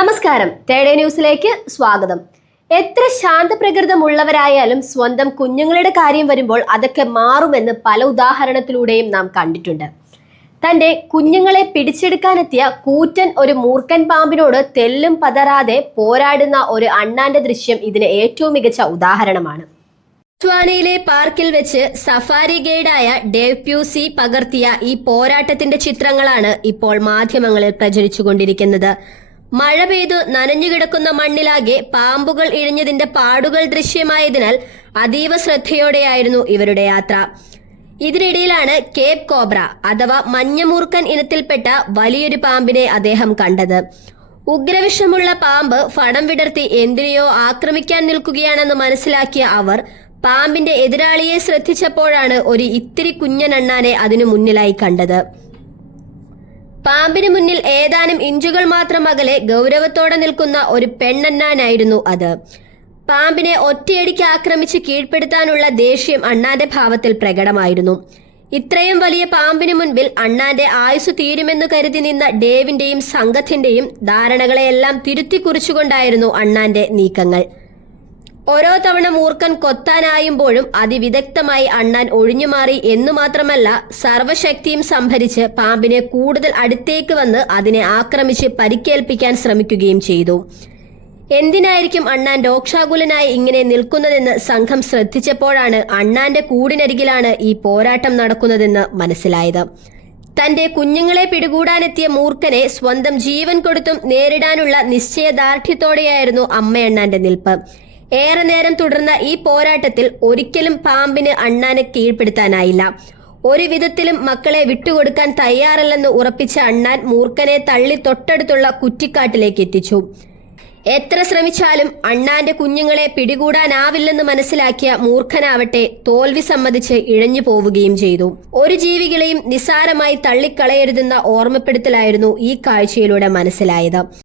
നമസ്കാരം, തേടേ ന്യൂസിലേക്ക് സ്വാഗതം. എത്ര ശാന്തപ്രകൃതമുള്ളവരായാലും സ്വന്തം കുഞ്ഞുങ്ങളുടെ കാര്യം വരുമ്പോൾ അതൊക്കെ മാറുമെന്ന് പല ഉദാഹരണത്തിലൂടെയും നാം കണ്ടിട്ടുണ്ട്. തന്റെ കുഞ്ഞുങ്ങളെ പിടിച്ചെടുക്കാനെത്തിയ കൂറ്റൻ ഒരു മൂർഖൻ പാമ്പിനോട് തെല്ലും പതറാതെ പോരാടുന്ന ഒരു അണ്ണാന്റെ ദൃശ്യം ഇതിന് ഏറ്റവും മികച്ച ഉദാഹരണമാണ്. ബോട്സ്വാനയിലെ പാർക്കിൽ വെച്ച് സഫാരി ഗൈഡായ ഡേവ് പ്യൂസി പകർത്തിയ ഈ പോരാട്ടത്തിന്റെ ചിത്രങ്ങളാണ് ഇപ്പോൾ മാധ്യമങ്ങളിൽ പ്രചരിച്ചുകൊണ്ടിരിക്കുന്നത്. മഴ പെയ്തു നനഞ്ഞുകിടക്കുന്ന മണ്ണിലാകെ പാമ്പുകൾ ഇഴഞ്ഞതിന്റെ പാടുകൾ ദൃശ്യമായതിനാൽ അതീവ ശ്രദ്ധയോടെയായിരുന്നു ഇവരുടെ യാത്ര. ഇതിനിടയിലാണ് കേപ്പ് കോബ്ര അഥവാ മഞ്ഞമൂർഖൻ ഇനത്തിൽപ്പെട്ട വലിയൊരു പാമ്പിനെ അദ്ദേഹം കണ്ടത്. ഉഗ്രവിഷമുള്ള പാമ്പ് ഫണം വിടർത്തി എന്തിനെയോ ആക്രമിക്കാൻ നിൽക്കുകയാണെന്ന് മനസ്സിലാക്കിയ അവർ പാമ്പിന്റെ എതിരാളിയെ ശ്രദ്ധിച്ചപ്പോഴാണ് ഒരു ഇത്തിരി കുഞ്ഞനണ്ണാനെ അതിനു മുന്നിലായി കണ്ടത്. പാമ്പിന് മുന്നിൽ ഏതാനും ഇഞ്ചുകൾ മാത്രം അകലെ ഗൗരവത്തോടെ നിൽക്കുന്ന ഒരു പെണ്ണണ്ണാനായിരുന്നു അത്. പാമ്പിനെ ഒറ്റയടിക്ക് ആക്രമിച്ച് കീഴ്പ്പെടുത്താനുള്ള ദേഷ്യം അണ്ണാന്റെ ഭാവത്തിൽ പ്രകടമായിരുന്നു. ഇത്രയും വലിയ പാമ്പിന് മുൻപിൽ അണ്ണാന്റെ ആയുസ് തീരുമെന്നു കരുതി നിന്ന ഡേവിന്റെയും സംഘത്തിന്റെയും ധാരണകളെയെല്ലാം തിരുത്തിക്കുറിച്ചുകൊണ്ടായിരുന്നു അണ്ണാന്റെ നീക്കങ്ങൾ. ഓരോ തവണ മൂർഖൻ കൊത്താനായുമ്പോഴും അതിവിദഗ്ധമായി അണ്ണാൻ ഒഴിഞ്ഞുമാറി എന്നു മാത്രമല്ല സർവശക്തിയും സംഭരിച്ച് പാമ്പിനെ കൂടുതൽ അടുത്തേക്ക് വന്ന് അതിനെ ആക്രമിച്ച് പരിക്കേൽപ്പിക്കാൻ ശ്രമിക്കുകയും ചെയ്തു. എന്തിനായിരിക്കും അണ്ണാൻ രോക്ഷാകുലനായി ഇങ്ങനെ നിൽക്കുന്നതെന്ന് സംഘം ശ്രദ്ധിച്ചപ്പോഴാണ് അണ്ണാന്റെ കൂടിനരികിലാണ് ഈ പോരാട്ടം നടക്കുന്നതെന്ന് മനസ്സിലായത്. തന്റെ കുഞ്ഞുങ്ങളെ പിടികൂടാനെത്തിയ മൂർഖനെ സ്വന്തം ജീവൻ കൊടുത്തും നേരിടാനുള്ള നിശ്ചയദാർഢ്യത്തോടെയായിരുന്നു അമ്മയണ്ണാന്റെ നിൽപ്പ്. ഏറെ നേരം തുടർന്ന ഈ പോരാട്ടത്തിൽ ഒരിക്കലും പാമ്പിന് അണ്ണാനെ കീഴ്പ്പെടുത്താനായില്ല. ഒരു വിധത്തിലും മക്കളെ വിട്ടുകൊടുക്കാൻ തയ്യാറല്ലെന്ന് ഉറപ്പിച്ച അണ്ണാൻ മൂർഖനെ തള്ളി തൊട്ടടുത്തുള്ള കുറ്റിക്കാട്ടിലേക്ക് എത്തിച്ചു. എത്ര ശ്രമിച്ചാലും അണ്ണാന്റെ കുഞ്ഞുങ്ങളെ പിടികൂടാനാവില്ലെന്ന് മനസ്സിലാക്കിയ മൂർഖനാവട്ടെ തോൽവി സമ്മതിച്ച് ഇഴഞ്ഞു പോവുകയും ചെയ്തു. ഒരു ജീവികളെയും നിസ്സാരമായി തള്ളിക്കളയരുതെന്ന ഓർമ്മപ്പെടുത്തലായിരുന്നു ഈ കാഴ്ചയിലൂടെ മനസ്സിലായത്.